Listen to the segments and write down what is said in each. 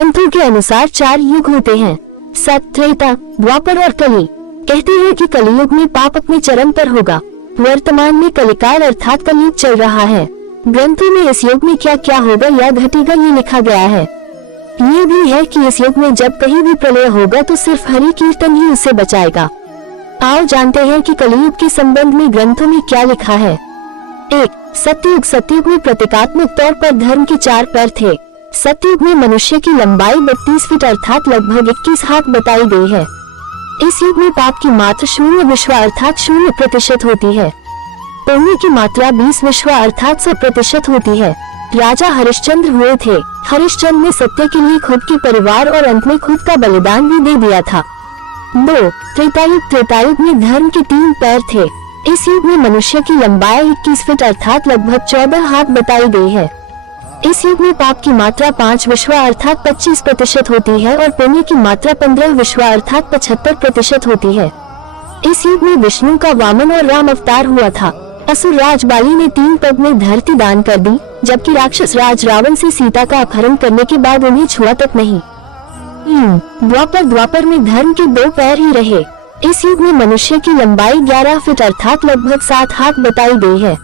ग्रंथों के अनुसार 4 युग होते हैं, सत्य, त्रेता, द्वापर और कली। कहते हैं कि कलियुग में पाप अपने चरम पर होगा। वर्तमान में कलिकाल अर्थात कलयुग चल रहा है। ग्रंथों में इस युग में क्या क्या होगा या घटेगा ये लिखा गया है। ये भी है कि इस युग में जब कहीं भी प्रलय होगा तो सिर्फ हरि कीर्तन ही उससे बचाएगा। आओ जानते हैं कि कलियुग के संबंध में ग्रंथों में क्या लिखा है। 1. सतयुग। सतयुग में प्रतीकात्मक तौर पर धर्म के 4 पैर थे। सतयुग में मनुष्य की लंबाई 32 फीट अर्थात लगभग 21 हाथ बताई गई है। इस युग में पाप की मात्रा 0 विश्वा अर्थात 0% होती है। पुण्य की मात्रा 20 विश्वा अर्थात 100% होती है। राजा हरिश्चंद्र हुए थे। हरिश्चंद्र ने सत्य के लिए खुद के परिवार और अंत में खुद का बलिदान भी दे दिया था। 2. त्रेतायुग। त्रेतायुग में धर्म के 3 पैर थे। इस युग में मनुष्य की लंबाई 21 फीट अर्थात लगभग 14 हाथ बताई गई है। इस युग में पाप की मात्रा 5 विश्वा अर्थात 25% होती है और पुण्य की मात्रा 15 विश्वा अर्थात 75% होती है। इस युग में विष्णु का वामन और राम अवतार हुआ था। असुर राज बाली ने 3 पग में धरती दान कर दी, जबकि राक्षस राज रावण से सीता का अपहरण करने के बाद उन्हें छुआ तक नहीं। द्वापर। द्वापर में धर्म के 2 पैर ही रहे। इस युग में मनुष्य की लंबाई 11 फीट अर्थात लगभग 7 हाथ बताई गई है।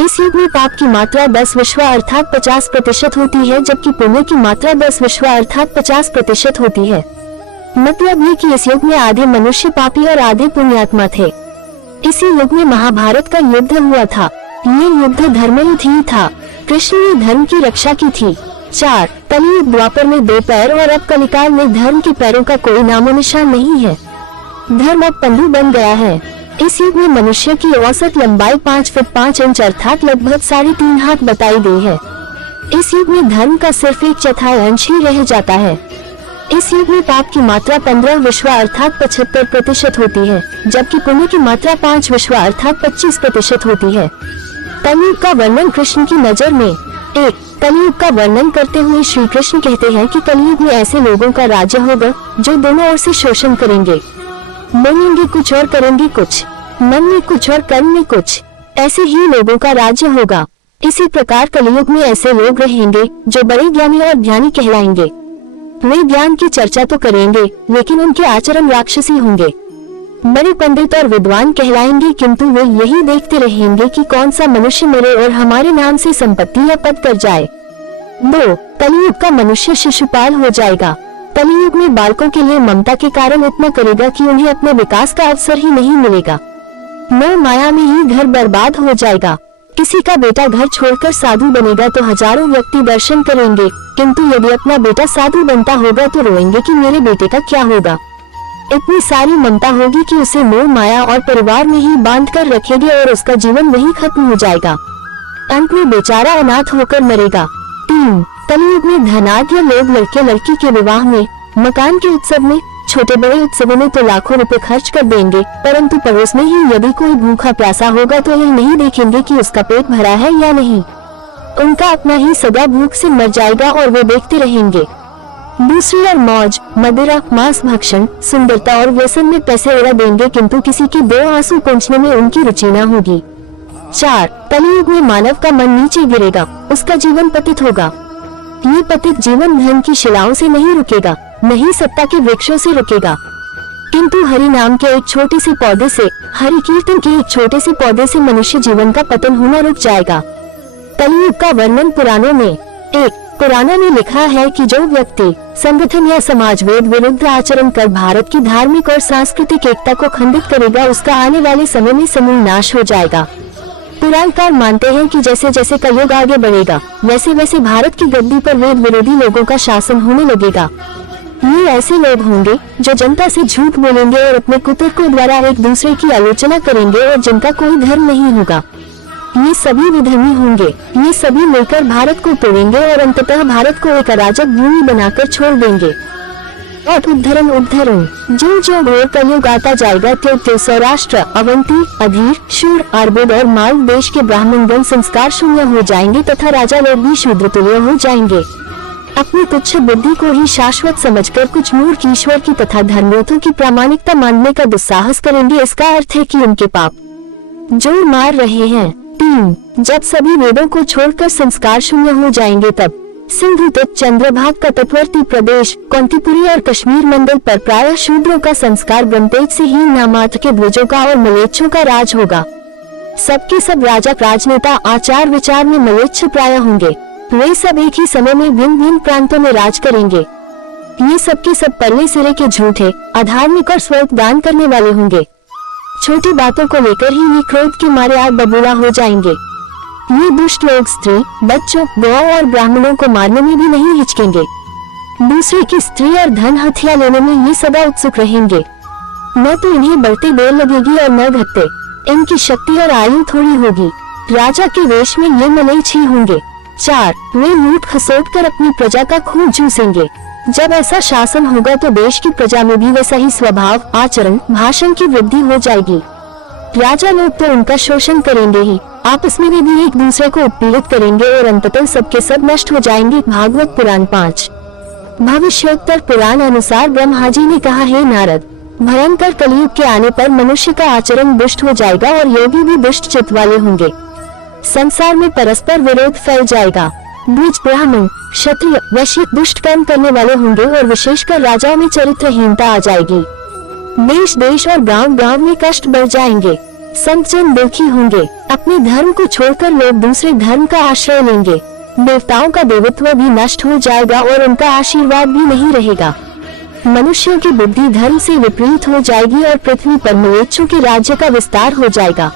इस युग में पाप की मात्रा 10 विश्वा अर्थात 50% होती है, जबकि पुण्य की मात्रा 10 विश्वा अर्थात 50% होती है। मतलब ये कि इस युग में आधे मनुष्य पापी और आधे पुण्यात्मा थे। इसी युग में महाभारत का युद्ध हुआ था। ये युद्ध धर्मयुद्ध ही था। कृष्ण ने धर्म की रक्षा की थी। 4. कलियुग। द्वापर में 2 पैर और अब कलिकाल में धर्म के पैरों का कोई नामो निशान नहीं है। धर्म अब पंडु बन गया है। इस युग में मनुष्य की औसत लंबाई 5 फीट 5 इंच अर्थात लगभग 3.5 हाथ बताई गई है। इस युग में धर्म का सिर्फ 1/4 अंश ही रह जाता है। इस युग में पाप की मात्रा 15 विश्वा अर्थात 75% होती है, जबकि पुण्य की मात्रा 5 विश्वा अर्थात 25% होती है। कलियुग का वर्णन कृष्ण की नजर में। 1. कलियुग का वर्णन करते हुए श्री कृष्ण कहते हैं कि कलियुग में ऐसे लोगों का राज्य होगा जो दोनों ओर से शोषण करेंगे। मांगेंगे कुछ और करेंगे कुछ, मन में कुछ और कर्म में कुछ। ऐसे ही लोगों का राज्य होगा। इसी प्रकार कलियुग में ऐसे लोग रहेंगे जो बड़े ज्ञानी और ध्यानी कहलाएंगे। वे ज्ञान की चर्चा तो करेंगे, लेकिन उनके आचरण राक्षसी होंगे। बड़े पंडित और विद्वान कहलाएंगे, किंतु वे यही देखते रहेंगे कि कौन सा मनुष्य मरे और हमारे नाम से संपत्ति या पद कर जाए। 2. कलियुग का मनुष्य शिशुपाल हो जाएगा। कलियुग में बालकों के लिए ममता के कारण इतना करेगा कि उन्हें अपने विकास का अवसर ही नहीं मिलेगा। मोह माया में ही घर बर्बाद हो जाएगा। किसी का बेटा घर छोड़कर साधु बनेगा तो हजारों व्यक्ति दर्शन करेंगे, किंतु यदि अपना बेटा साधु बनता होगा तो रोएंगे कि मेरे बेटे का क्या होगा। इतनी सारी ममता होगी कि उसे मोह माया और परिवार में ही बांध कर रखेगी और उसका जीवन वहीं खत्म हो जाएगा। अंत में बेचारा अनाथ होकर मरेगा। 3. कलियुग में धनाढ्य लोग लड़के लड़की के विवाह में, मकान के उत्सव में, छोटे बड़े उत्सवों में तो लाखों रुपए खर्च कर देंगे, परंतु पड़ोस में ही यदि कोई भूखा प्यासा होगा तो यह नहीं देखेंगे कि उसका पेट भरा है या नहीं। उनका अपना ही सगा भूख से मर जाएगा और वे देखते रहेंगे। दूसरी ओर मौज, मदिरा, मांस भक्षण, सुंदरता और व्यसन में पैसे उड़ा देंगे, किंतु किसी के 2 आंसू पोंछने में उनकी रुचि न होगी। 4. कलियुग में मानव का मन नीचे गिरेगा, उसका जीवन पतित होगा। ये पतित जीवन धन की शिलाओं से नहीं रुकेगा, नहीं सत्ता के वृक्षों से रुकेगा, किंतु हरि नाम के एक छोटे से पौधे से, हरि कीर्तन के एक छोटे से पौधे से मनुष्य जीवन का पतन होना रुक जाएगा। कलियुग का वर्णन पुराणों में। 1. पुराणों में लिखा है कि जो व्यक्ति संगठन या समाजवेद विरुद्ध आचरण कर भारत की धार्मिक और सांस्कृतिक एकता को खंडित करेगा, उसका आने वाले समय में समूल नाश हो जाएगा। पुराणकार मानते हैं कि जैसे जैसे कलयुग आगे बढ़ेगा, वैसे वैसे भारत की गद्दी पर वेद विरोधी लोगों का शासन होने लगेगा। ये ऐसे लोग होंगे जो जनता से झूठ बोलेंगे और अपने कुतर्कों द्वारा एक दूसरे की आलोचना करेंगे और जिनका कोई धर्म नहीं होगा। ये सभी विधर्मी होंगे। ये सभी मिलकर भारत को तोड़ेंगे और अंततः भारत को एक अराजक भूमि बनाकर छोड़ देंगे। और उद्धरण जो जो घोर कलयुग आता जाएगा त्यो सौराष्ट्र, अवंती, अधीर, शूर, आर्बुद और मालव देश के ब्राह्मणगण संस्कार शून्य हो जाएंगे तथा राजा लोग भी शूद्र तुल्य हो जाएंगे। अपनी तुच्छ बुद्धि को ही शाश्वत समझकर कुछ मूर्ख ईश्वर की तथा धर्मों की प्रामाणिकता मानने का दुस्साहस करेंगे। इसका अर्थ है कि उनके पाप जोर मार रहे हैं। 3. जब सभी वेदों को छोड़कर संस्कार शून्य हो जाएंगे तब सिंधु तट, चंद्रभाग का तटवर्ती प्रदेश, कौंतीपुरी और कश्मीर मंडल पर प्रायः शूद्रों का संस्कार ब्रह्मतेज से ही नामात्र के भुजों का और मलेच्छों का राज होगा। सबके सब राजा, राजनेता, आचार विचार में मलेच्छ प्राय होंगे। वे सब एक ही समय में भिन्न भिन्न प्रांतों में राज करेंगे। ये सबके सब परले सिरे के झूठे, अधार्मिक और स्वर्ग दान करने वाले होंगे। छोटी बातों को लेकर ही ये क्रोध के मारे आग बबूला हो जाएंगे। ये दुष्ट लोग स्त्री, बच्चों, गौओं और ब्राह्मणों को मारने में भी नहीं हिचकेंगे। दूसरे की स्त्री और धन हथिया लेने में ये सदा उत्सुक रहेंगे। न तो इन्हें बढ़ती देर लगेगी और न घटते। इनकी शक्ति और आयु थोड़ी होगी। राजा के वेश में ये मलेच्छ ही होंगे। 4. वे लूट खसोट कर अपनी प्रजा का खून चूसेंगे। जब ऐसा शासन होगा तो देश की प्रजा में भी वैसा ही स्वभाव, आचरण, भाषण की वृद्धि हो जाएगी। राजा लोग तो उनका शोषण करेंगे ही, आपस में भी एक दूसरे को उत्पीड़ित करेंगे और अंततः सबके सब नष्ट हो जाएंगे। भागवत पुराण 5। भविष्योत्तर पुराण अनुसार ब्रह्मा जी ने कहा, हे नारद, भयंकर कलयुग के आने पर मनुष्य का आचरण दुष्ट हो जाएगा और योगी भी दुष्ट चित्त वाले होंगे। संसार में परस्पर विरोध फैल जाएगा। द्विज, ब्राह्मण, क्षत्रिय, वैश्य दुष्ट कर्म करने वाले होंगे और विशेषकर राजाओं में चरित्रहीनता आ जाएगी। देश देश और गांव गांव में कष्ट बढ़ जाएंगे। संत जन दुखी होंगे। अपने धर्म को छोड़कर लोग दूसरे धर्म का आश्रय लेंगे। देवताओं का देवत्व भी नष्ट हो जाएगा और उनका आशीर्वाद भी नहीं रहेगा। मनुष्यों की बुद्धि धर्म से विपरीत हो जाएगी और पृथ्वी पर मलेच्छों के राज्य का विस्तार हो जाएगा।